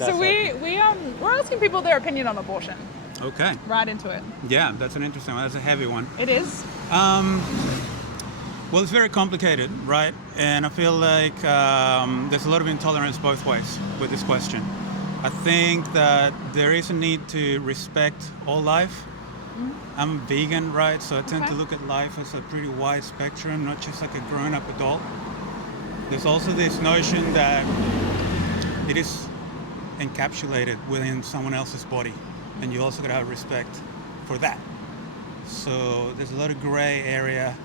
right, so we're asking people their opinion on abortion. Okay. Right into it. Yeah, that's an interesting one. That's a heavy one. It is. Well, it's very complicated, right? And I feel like there's a lot of intolerance both ways with this question. I think that there is a need to respect all life. Mm-hmm. I'm vegan, right? So I tend to look at life as a pretty wide spectrum, not just like a grown-up adult. There's also this notion that it is encapsulated within someone else's body, and you also got to have respect for that. So there's a lot of gray area,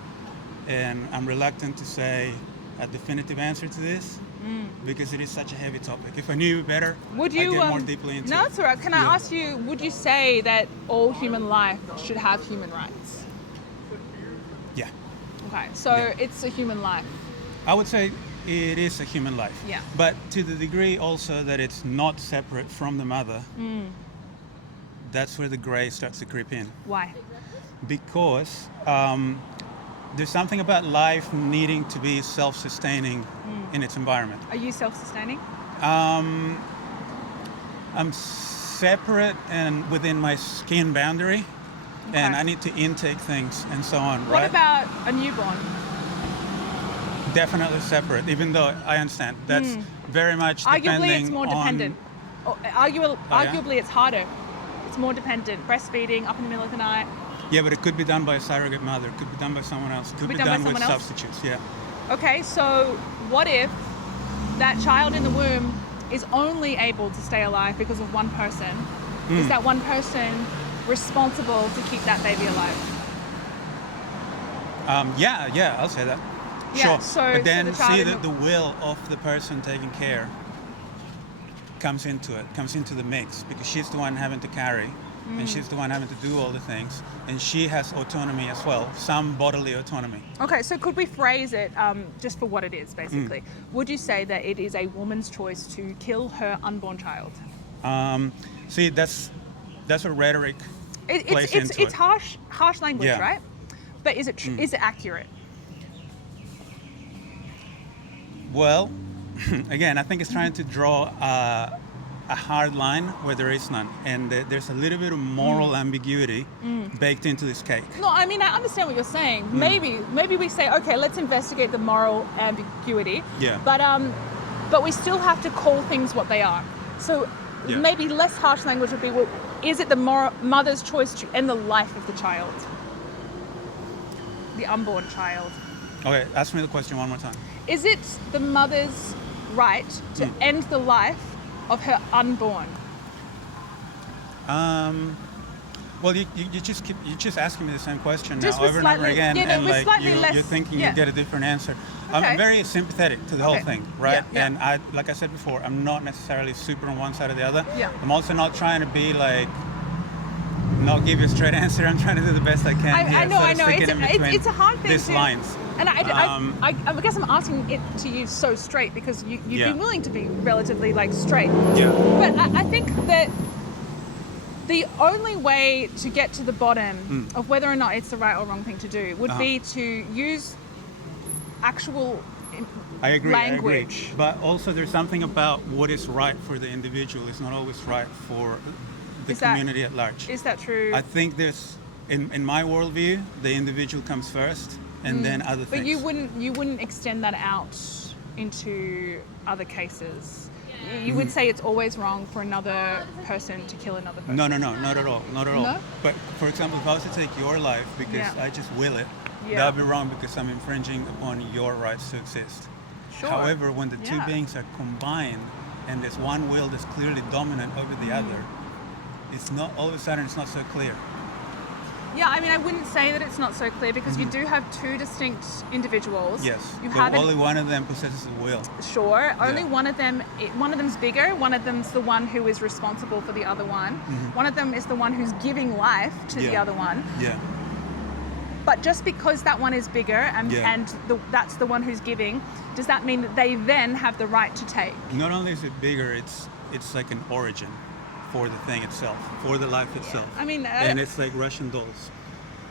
and I'm reluctant to say a definitive answer to this because it is such a heavy topic. If I knew better, I'd get more deeply into it. No, it's all right. Can I ask you, would you say that all human life should have human rights? Yeah. Okay, so it's a human life. I would say it is a human life. Yeah. But to the degree also that it's not separate from the mother, that's where the gray starts to creep in. Why? Because there's something about life needing to be self-sustaining in its environment. Are you self-sustaining? I'm separate and within my skin boundary, and I need to intake things and so on, right? What about a newborn? Definitely separate, even though I understand. That's very much depending Arguably, it's more dependent. Arguably, it's harder. It's more dependent. Breastfeeding up in the middle of the night. Yeah, but it could be done by a surrogate mother. It could be done by someone else. It could be done with substitutes, yeah. Okay, so what if that child in the womb is only able to stay alive because of one person? Is that one person responsible to keep that baby alive? Yeah, I'll say that. Yeah, sure. But then the the will of the person taking care comes into the mix, because she's the one having to carry and she's the one having to do all the things, and she has autonomy as well, some bodily autonomy. Okay, so could we phrase it just for what it is, basically? Would you say that it is a woman's choice to kill her unborn child? See, that's a rhetoric plays into it. It's harsh language, right? But is it is it accurate? Well, again, I think it's trying to draw a hard line where there is none, and there's a little bit of moral ambiguity baked into this cake. No, I mean, I understand what you're saying. Maybe we say, okay, let's investigate the moral ambiguity. Yeah. But we still have to call things what they are. So maybe less harsh language would be, well, is it the mother's choice to end the life of the child? The unborn child. Okay, ask me the question one more time. Is it the mother's right to end the life of her unborn? Well, you just asking me the same question just now over and over again, and like you're thinking you get a different answer. Okay. I'm very sympathetic to the whole thing, right? Yeah. And like I said before, I'm not necessarily super on one side or the other. Yeah. I'm also not trying to be like, not give you a straight answer. I'm trying to do the best I can. I know. It's a hard thing these lines. And I guess I'm asking it to you so straight because you've been willing to be relatively like straight. Yeah. But I think that the only way to get to the bottom of whether or not it's the right or wrong thing to do would be to use actual language. I agree. But also there's something about what is right for the individual is not always right for the community at large. Is that true? I think there's, in my worldview, the individual comes first and then other things. But you wouldn't extend that out into other cases. You would say it's always wrong for another person to kill another person. No, not at all. No? But for example, if I was to take your life because I just will it, that would be wrong because I'm infringing upon your rights to exist. Sure. However, when the two beings are combined and there's one will that's clearly dominant over the other, it's not, all of a sudden it's not so clear. Yeah, I mean, I wouldn't say that it's not so clear because you do have two distinct individuals. Yes, but only one of them possesses a will. Sure, only one of them's bigger, one of them's the one who is responsible for the other one. One of them is the one who's giving life to the other one. Yeah. But just because that one is bigger and that's the one who's giving, does that mean that they then have the right to take? Not only is it bigger, it's like an origin for the thing itself, for the life itself. I mean, and it's like Russian dolls.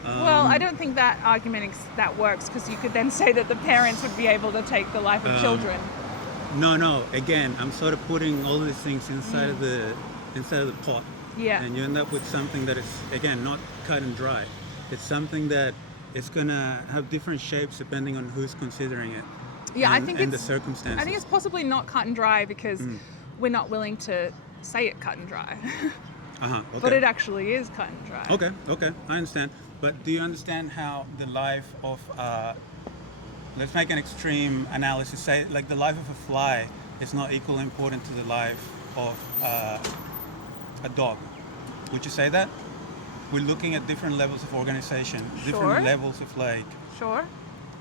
Well, I don't think that argument that works because you could then say that the parents would be able to take the life of children. No. Again, I'm sort of putting all these things inside of the pot. Yeah. And you end up with something that is, again, not cut and dry. It's something that is gonna have different shapes depending on who's considering it. Yeah, and, I think and it's the circumstances. I think it's possibly not cut and dry because we're not willing to say it cut and dry. Okay. But it actually is cut and dry. Okay, I understand. But do you understand how the life of, let's make an extreme analysis, say like the life of a fly is not equally important to the life of a dog? Would you say that? We're looking at different levels of organization, different Sure. levels of like, Sure.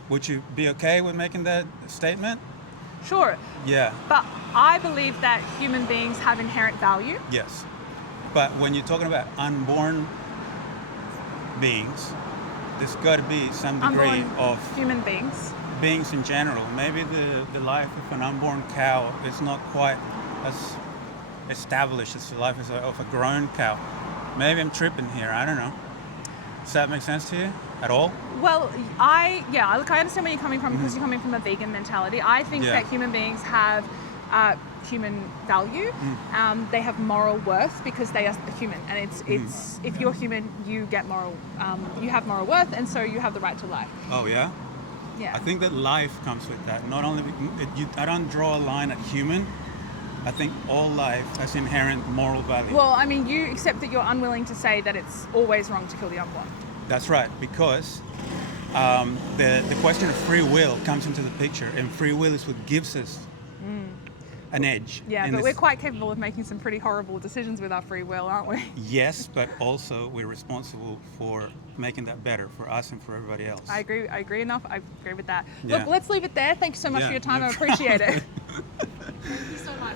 would you be okay with making that statement? Sure. Yeah, But I believe that human beings have inherent value. yes. But when you're talking about unborn beings, there's got to be some degree Unborn of human beings. beings in general. Maybe the life of an unborn cow is not quite as established as the life of a grown cow. Maybe I'm tripping here. I don't know. Does that make sense to you at all? Well, I understand where you're coming from because you're coming from a vegan mentality. I think Yeah. that human beings have human value. They have moral worth because they are human, and it's if you're human, you get moral. You have moral worth, and so you have the right to life. Oh yeah. Yeah. I think that life comes with that. Not only I don't draw a line at human. I think all life has inherent moral value. Well, I mean, you accept that you're unwilling to say that it's always wrong to kill the unborn. That's right, because the question of free will comes into the picture, and free will is what gives us an edge. Yeah, in but this- we're quite capable of making some pretty horrible decisions with our free will, aren't we? Yes, but also we're responsible for making that better for us and for everybody else. I agree with that. Yeah. Look, let's leave it there. Thank you so much Yeah, for your time. no I appreciate it. Thank you so much.